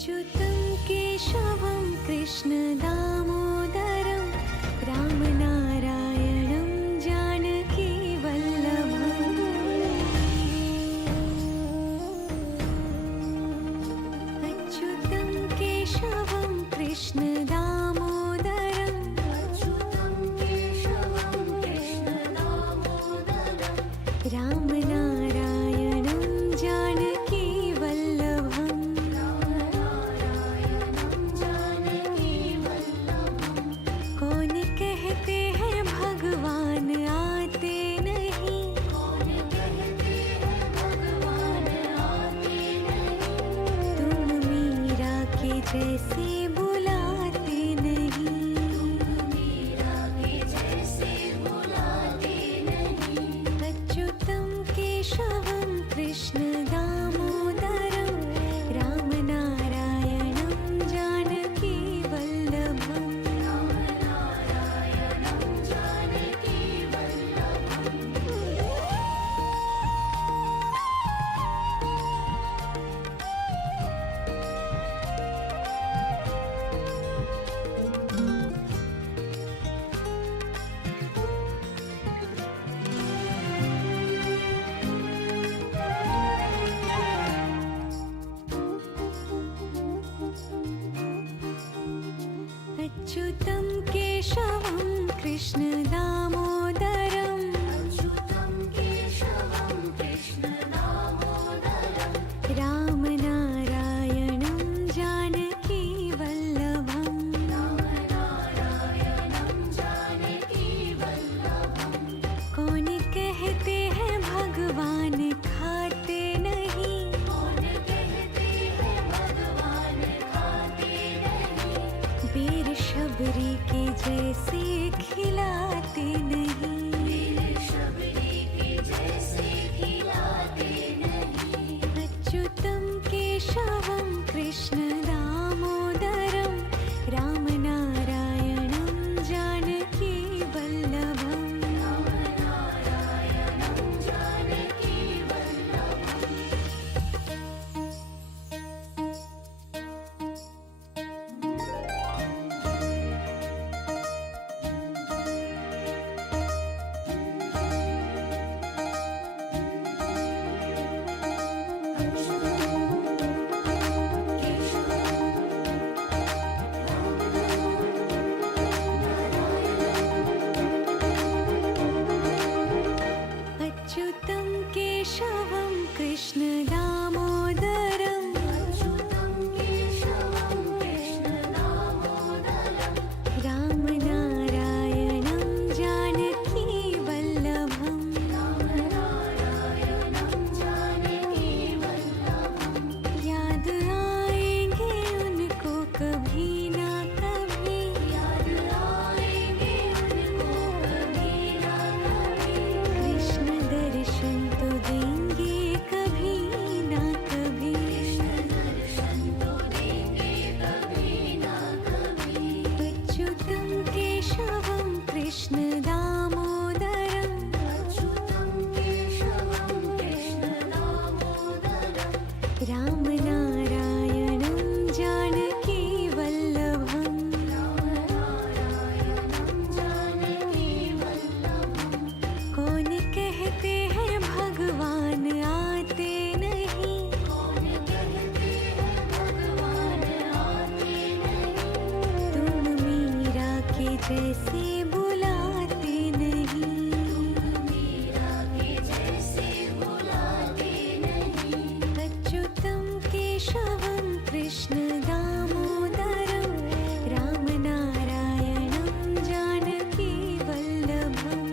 अच्युतं केशवं कृष्णदामोदरं रामनारायणं जानकीवल्लभम्। अच्युतं केशवं कृष्णदामोदरं रामनारायणं जानकीवल्लभम्। कौन कहते हैं भगवान आते नहीं, तुम मीरा के जैसे बुलाते नहीं। अच्युतं केशवं कृष्णदामोदरं रामनारायणं जानकीवल्लभम्। अच्युतं केशवं कृष्णदामोदरं रामनारायणं जानकीवल्लभम्। कौन कहते हैं भगवान खाते नहीं, वीर शबरी के जैसे खिलाते नहीं। अच्युतं केशवं कृष्णदामोदरं रामनारायणं जानकीवल्लभम्। अच्युतं केशवं कृष्णदामोदरं रामनारायणं जानकीवल्लभम्। याद आएंगे उनको कभी ना कभी, कृष्ण दर्शन तो देंगे कभी ना कभी। अच्युतं केशवं कृष्णदामोदरं रामनारायणं जानकीवल्लभम्। कौन कहते हैं भगवान आते नहीं, तुम मीरा के जैसे बुलाते नहीं। अच्युतं केशवं कृष्णदामोदरं रामनारायणं जानकीवल्लभम्।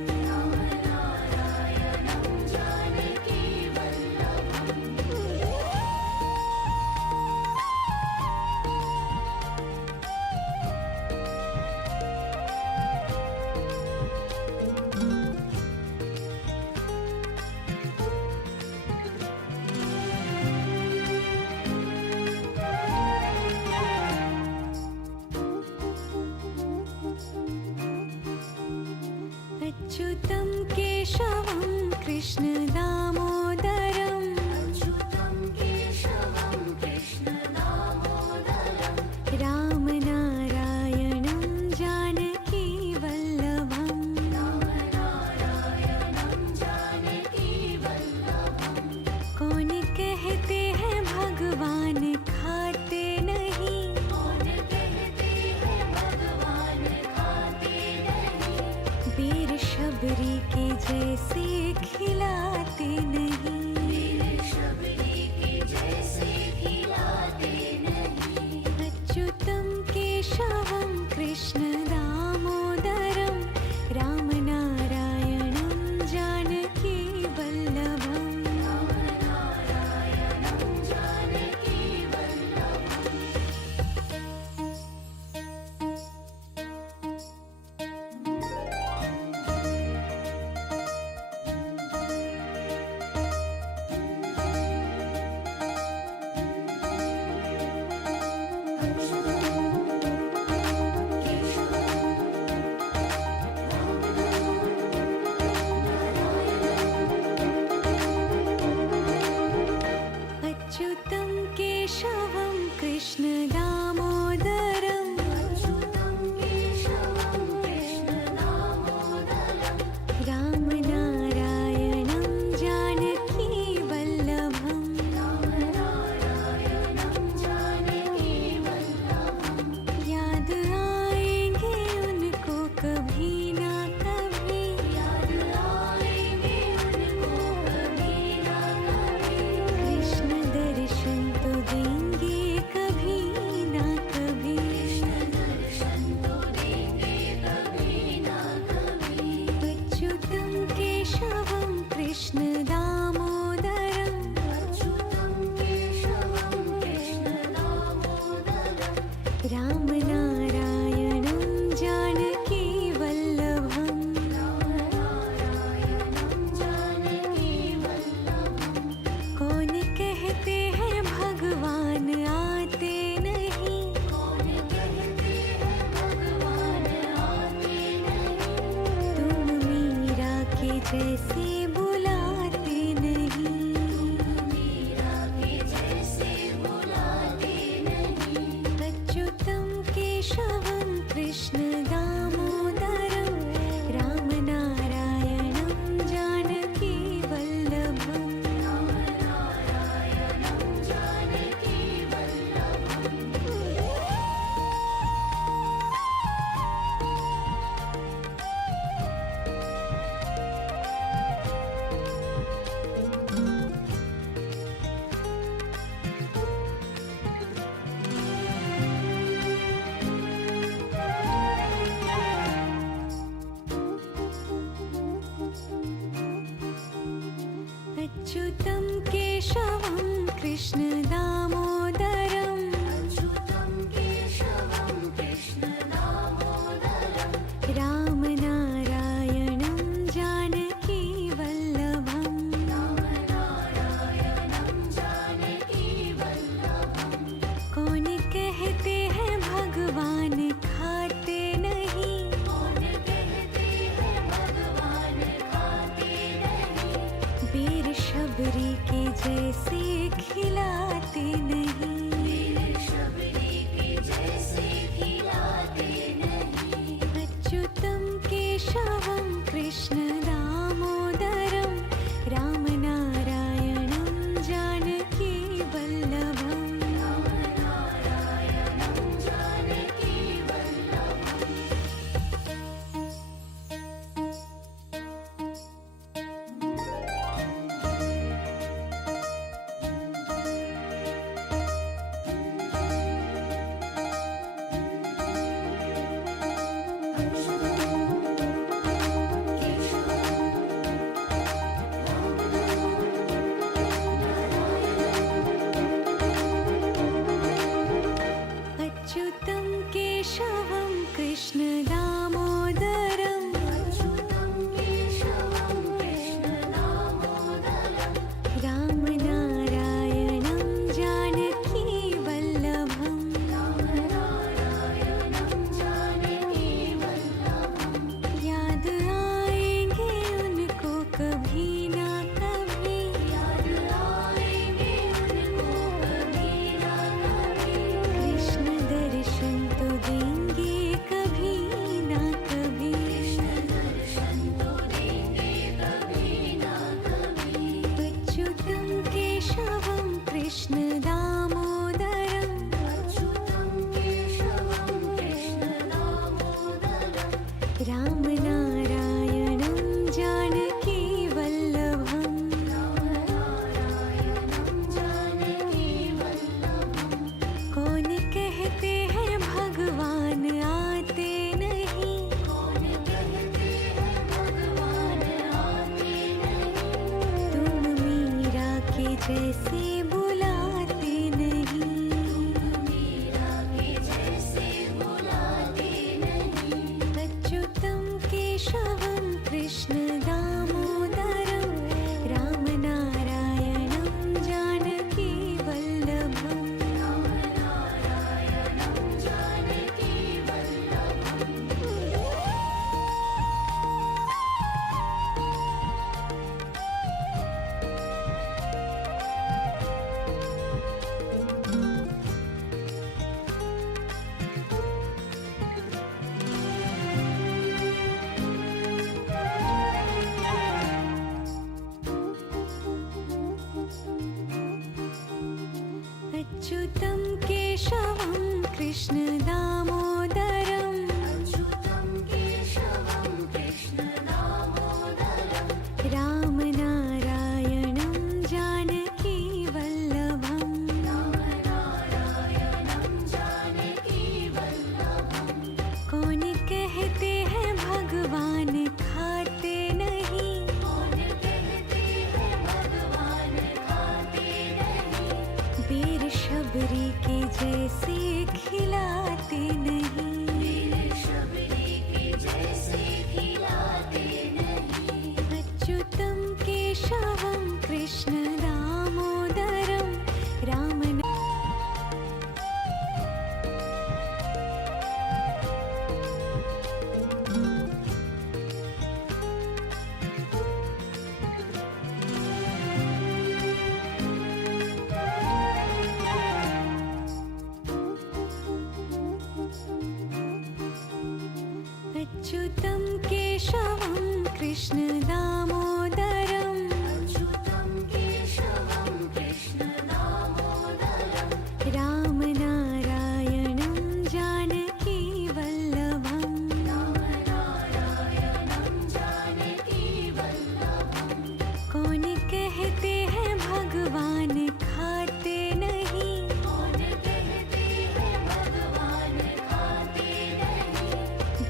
अच्युतं केशवं कृष्ण दामोदरम् अच्युतं केशवं कृष्ण दामोदरं रामनारायणं जानकी वल्लभम् रामनारायणं जानकी वल्लभं कौन कहते हैं भगवान खाते नहीं कौन कहते हैं भगवान खाते नहीं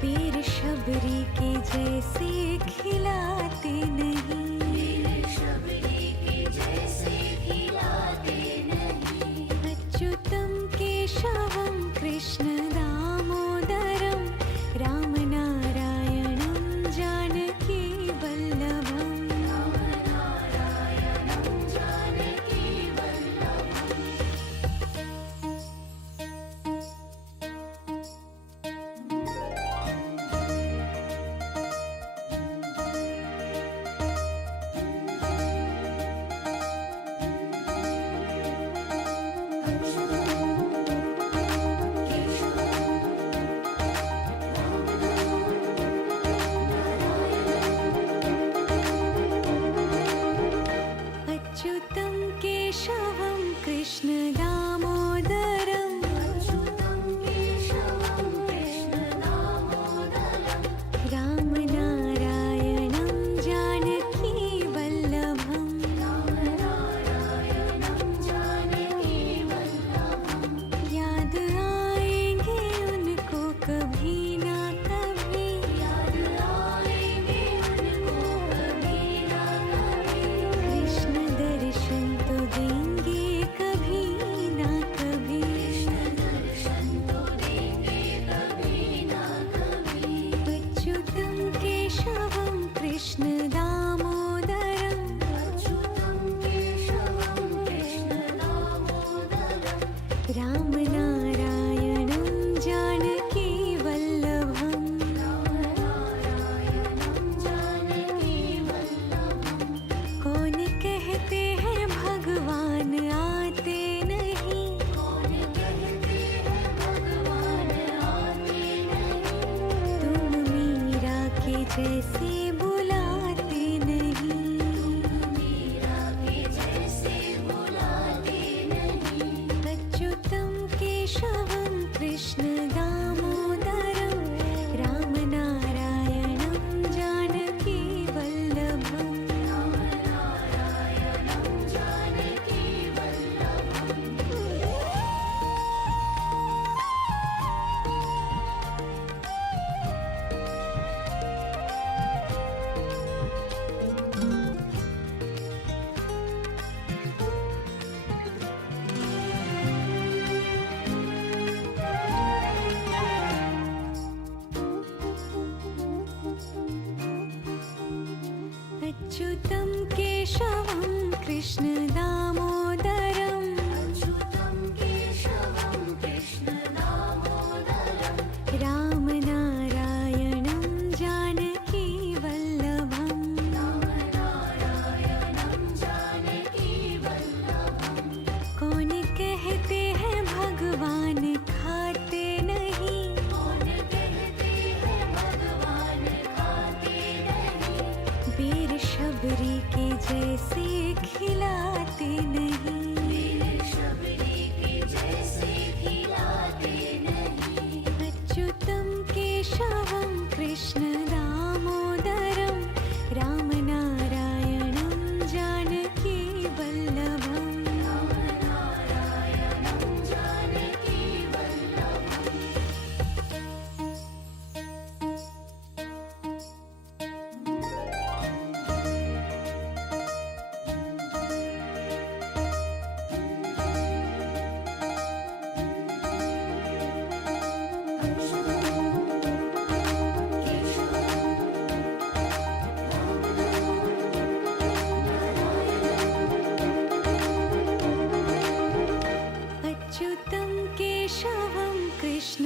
वीर शबरी के जैसे खिलाते नहीं वीर शबरी के जैसे खिलाते नहीं अच्युतं केशवं कृष्ण दामोदरं रामनारायणं जानकी वल्लभम् रामनारायणं जानकी वल्लभम् अच्युतं केशवं कृष्ण दामोदरं अच्युतं केशवं कृष्ण दामोदरं रामनारायणं जानकी वल्लभम् रामनारायणं जानकी वल्लभं याद आएंगे उनको कभी ना कभी याद आएंगे उनको कभी ना कभी कृष्ण दर्शन तो देंगे कभी ना कभी कृष्ण दर्शन तो देंगे कभी ना कभी अच्युतं केशवं कृष्ण दामोदरम् अच्युतं केशवं कृष्ण दामोदरं रामनारायणं जानकी वल्लभम् रामनारायणं जानकी वल्लभं कौन कहते हैं भगवान आते नहीं कौन कहते हैं भगवान आते नहीं तुम मीरा के जैसे बुलाते नहीं मीरा के जैसे बुलाते नहीं अच्युतं केशवं कृष्ण दामोदरं रामनारायणं जानकी वल्लभम् रामनारायणं जानकी वल्लभम् अच्युतं केशवं कृष्ण दामोदरम् अच्युतं केशवं कृष्ण दामोदरं रामनारायणं जानकी वल्लभम् रामनारायणं जानकी वल्लभं कौन कहते हैं भगवान खाते नहीं कौन कहते हैं भगवान खाते नहीं वीर शबरी के जैसे खिलाते नहीं वीर शबरी के जैसे खिलाते नहीं अच्युतं केशवं कृष्ण दामोदरं रामनारायणं जानकी वल्लभम् रामनारायणं जानकी वल्लभम् अच्युतं केशवं कृष्ण